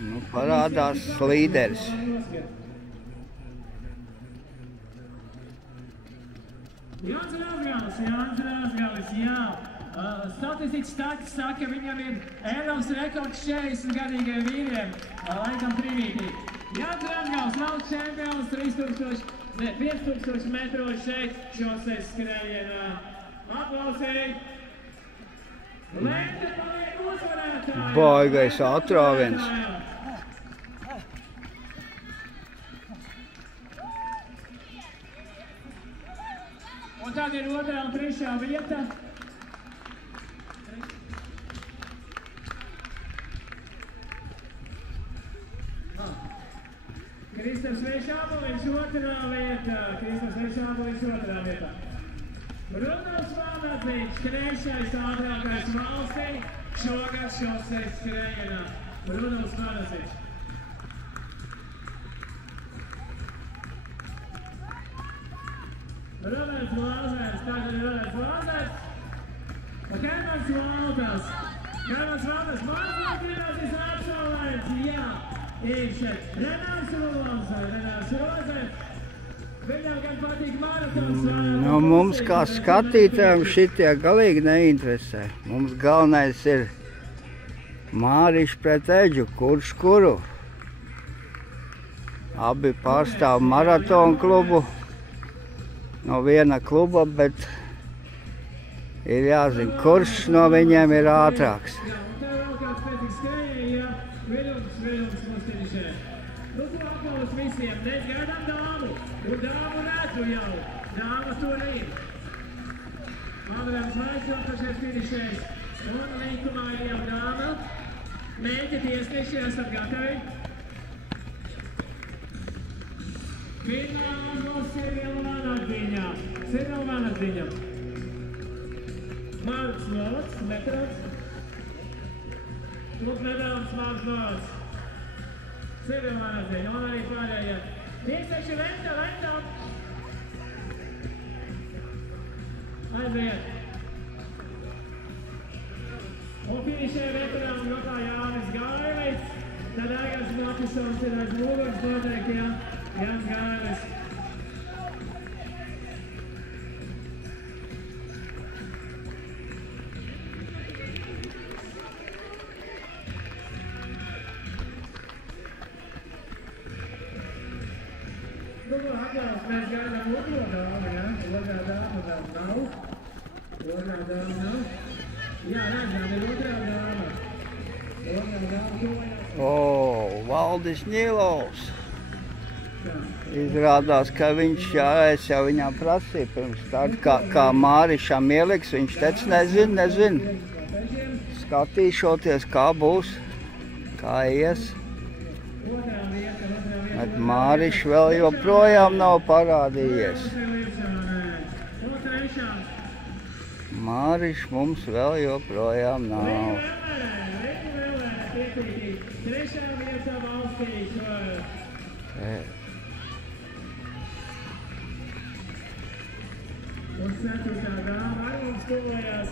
Nu, parādās līderis. Jānis Rāzgalis, jā. Statistikas stāsts saka, ka viņam ir Eiropas rekords 40-gadīgiem vīriem, laikam trīvītī. Jānis Rāzgalis, valsts čempions 5000 metros šeit šoseis skrējienā. Aplausīgi! Lente paliek uzvarētāja! Baigais atrāviens. Un tad ir otrā un trešā vieta. Kristaps Vešāboviņš otrā vieta. Rudolfs Vānadziņš, trešais ātrākais valstī, šogad šoseis skrējienā. Rudolfs Vānadziņš. Roberts Lāzers, tagad ir Roberts Lāzers. Un Hermans Valdas. Mākslāk vienāties absolvents, jā. Ir šeit Renārs Rozers. Viņam gan patīk maratons. Nu, mums kā skatītājiem šitie galīgi neinteresē. Mums galvenais ir Mārišs pret Eģu, kurš kuru. Abi pārstāv maratonu klubu. No viena kluba, bet ir jāzina, kurš no viņiem ir ātrāks. Sirviela Vānadziņa. Mārts Lots, metrons. Lūk, medāls Mārts Lots. Sirviela Vānadziņa, un arī pārējie. 5-6 lenta. Aiziet. Un finišē veterānu grupā Jānis Gailis. Tad Egars Matisons ir aiz muguras noteikti, Jānis Gailis. Mēs gaidām otro dāmu, ja? Otrā dāma vēl nav. Jā, redzam, ir otrā dāma. Valdis Ņilovs. Izrādās, ka viņš, es jau viņām prasīju pirms starta, kā Mārišam ieliks, viņš teica, nezinu. Skatīšoties, kā būs, kā ies. Bet Mārišs vēl joprojām nav parādījies. Mārišs mums vēl joprojām nav. Un ceturtā dāma arī mums tuvojās.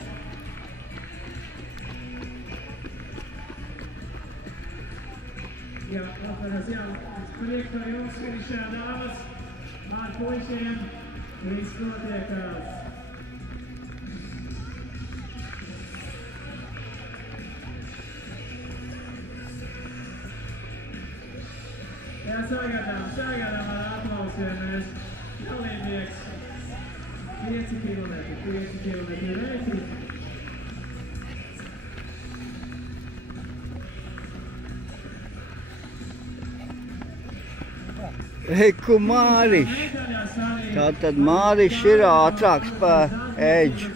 Jā, atveras, prieks par jums finišā dāmas, ar puišiem, viss notiekās. Jā, sagaidām ar aplausiem mēs. Dalībnieks 5 kilometri reiti. Eku Mārišs. Tātad Mārišs ir ātrāks par Eģu.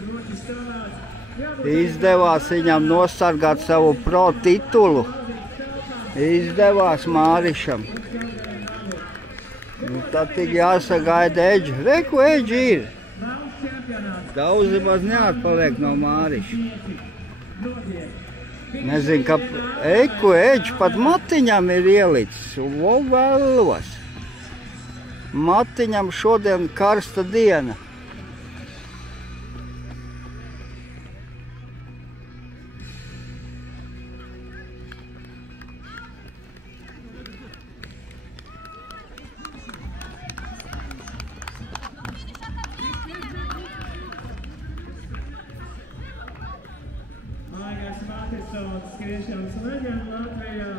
Izdevās viņam nosargāt savu pro titulu. Izdevās Mārišam. Nu, tad tik jāsagaida Eģi. Reku Eģi ir. Daudz maz neatpaliek no Māriša. Nezinu, ka Eku Eģi pat Matiņam ir ielicis. Vēlos. Matiņam šodien karsta diena. Matisons skriešanas leģenda Latvijā.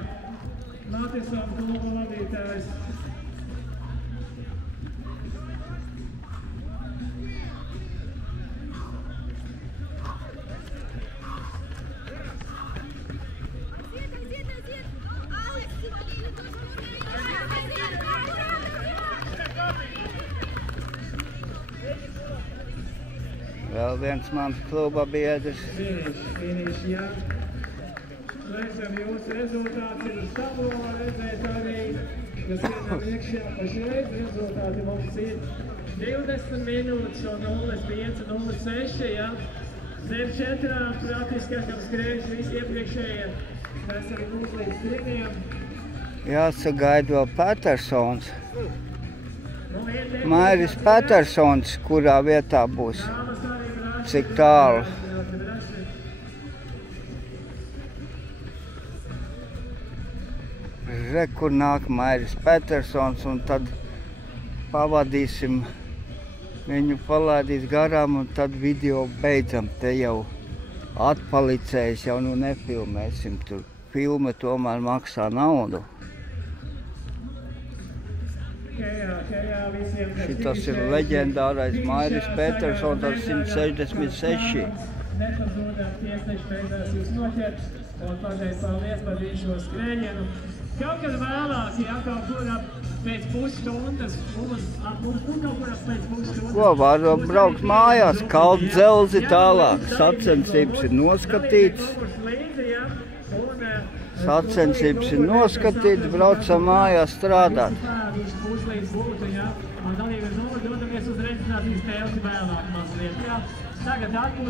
Matisons kluba vadītājs. Vēl viens mans kluba biedrs. Finiš, jā. Redzam, jūsu rezultāts ir uz tabulā, redzēt arī, kas vienam iekšā pašreiz. Rezultāti mums ir 20 minūtes un 0,5, 0,6, jā. Zem 4 praktiskākam skrējuši visi iepriekšējie. Mēs arī būs līdz 3. Jāsagaida vēl Petersons. Mairis Petersons, kurā vietā būs. Cik tālu? Re, kur nāk Mairis Petersons, un tad pavadīsim viņu, palaidīs garām, un tad video beidzam. Te jau atpalicējis, jau nu nefilmēsim tur. Filme tomēr maksā naudu. Šitas ir leģendārais Mairis Petersons ar 166. Nepazūdāt tiesneši beigās jūs noķert, un pašais paldies par šo skrējienu. Kaut kad vēlāk, ja kaut kurā pēc pusstundas, mums kaut kurā pēc pusstundas. Ko var braukt mājās, kalt dzelzi tālāk. Sacensības ir noskatīts. Sacensības ir noskatīts, braucam mājās strādāt. Viņš būs līdz būtu, ja, un dalībnieks dodamies uz reģistrācijas telti vēlāk mazliet, ja. Tagad atpūs.